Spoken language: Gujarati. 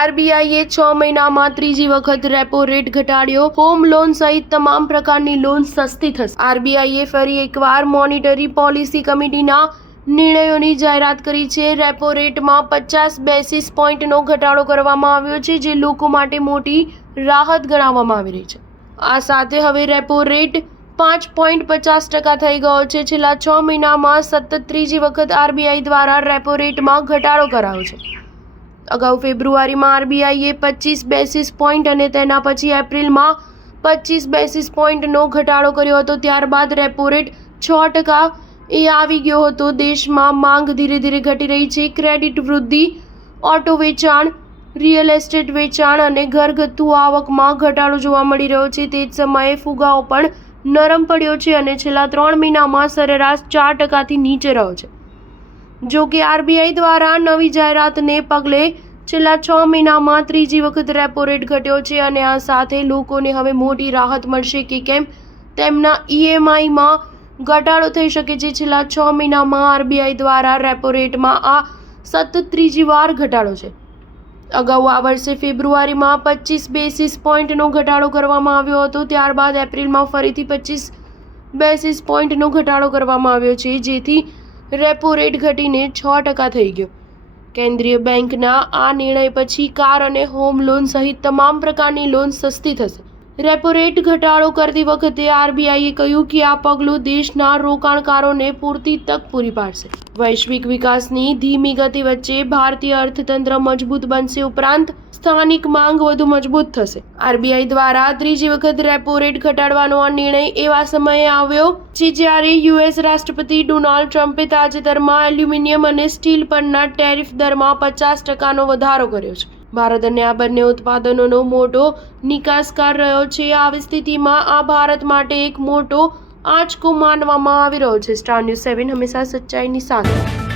આરબીઆઈએ 6 મહિનામાં ત્રીજી વખત રેપો રેટ ઘટાડ્યો. હોમ લોન સહિત તમામ પ્રકારની લોન સસ્તી થશે. આરબીઆઈએ ફરી એકવાર મોનિટરી પોલિસી કમિટીના નિર્ણયોની જાહેરાત કરી છે. રેપો રેટમાં 50 બેસિસ પોઈન્ટનો ઘટાડો કરવામાં આવ્યો છે, જે લોકો માટે મોટી રાહત ગણવામાં આવી રહી છે. આ સાથે હવે રેપો રેટ 5.50% થઈ ગયો છે. છેલ્લા 6 મહિનામાં સતત ત્રીજી વખત આરબીઆઈ દ્વારા રેપો રેટમાં ઘટાડો કરાયો છે. અગાઉ ફેબ્રુઆરીમાં આરબીઆઈએ 25 બેસિસ પોઈન્ટ અને તેના પછી એપ્રિલમાં 25 બેસિસ પોઈન્ટનો ઘટાડો કર્યો હતો. ત્યારબાદ રેપો રેટ 6% આવી ગયો હતો. દેશમાં માંગ ધીરે ધીરે ઘટી રહી છે. ક્રેડિટ વૃદ્ધિ, ઓટો વેચાણ, રિયલ એસ્ટેટ વેચાણ અને ઘરગથ્થુ આવકમાં ઘટાડો જોવા મળી રહ્યો છે. તે જ સમયે ફુગાવો પણ નરમ પડ્યો છે અને છેલ્લા 3 મહિનામાં સરેરાશ 4%થી નીચે રહ્યો છે. જો કે આરબીઆઈ દ્વારા નવી જાહેરાતને પગલે છેલ્લા 6 મહિનામાં ત્રીજી વખત રેપો રેટ ઘટ્યો છે અને આ સાથે લોકોને હવે મોટી રાહત મળશે કે કેમ તેમના ઈએમઆઈમાં ઘટાડો થઈ શકે છે. છેલ્લા 6 મહિનામાં આરબીઆઈ દ્વારા રેપો રેટમાં આ સતત ત્રીજી વાર ઘટાડો છે. અગાઉ આ વર્ષે ફેબ્રુઆરીમાં 25 બેસિસ પોઈન્ટનો ઘટાડો કરવામાં આવ્યો હતો. ત્યારબાદ એપ્રિલમાં ફરીથી 25 બેસિસ પોઈન્ટનો ઘટાડો કરવામાં આવ્યો છે, જેથી રેપો રેટ ઘટીને 6% થઈ ગયો. કેન્દ્રીય બેંકના આ નિર્ણય પછી કાર અને હોમ લોન સહિત તમામ પ્રકારની લોન સસ્તી થશે. રેપો રેટ ઘટાડો કરતી વખતે આરબીઆઈએ કહ્યું કે આ પગલું દેશના રોકાણકારોને પૂરતી તક પૂરી પાડશે. વૈશ્વિક વિકાસની ધીમી ગતિ વચ્ચે ભારતીય અર્થતંત્ર મજબૂત બનશે, ઉપરાંત સ્થાનિક માંગ વધુ મજબૂત થશે. આરબીઆઈ દ્વારા ત્રીજી વખત રેપો રેટ ઘટાડવાનો આ નિર્ણય એવા સમયે આવ્યો છે જ્યારે યુએસ રાષ્ટ્રપતિ ડોનાલ્ડ ટ્રમ્પે તાજેતરમાં એલ્યુમિનિયમ અને સ્ટીલ પરના ટેરિફ દરમાં 50%નો વધારો કર્યો છે. ભારત અને આ બંને ઉત્પાદનોનો મોટો નિકાસકાર રહ્યો છે. આવી સ્થિતિમાં આ ભારત માટે એક મોટો આંચકો માનવામાં આવી રહ્યો છે. સ્ટાર ન્યૂઝ 7 હંમેશા સચ્ચાઈની સાથે.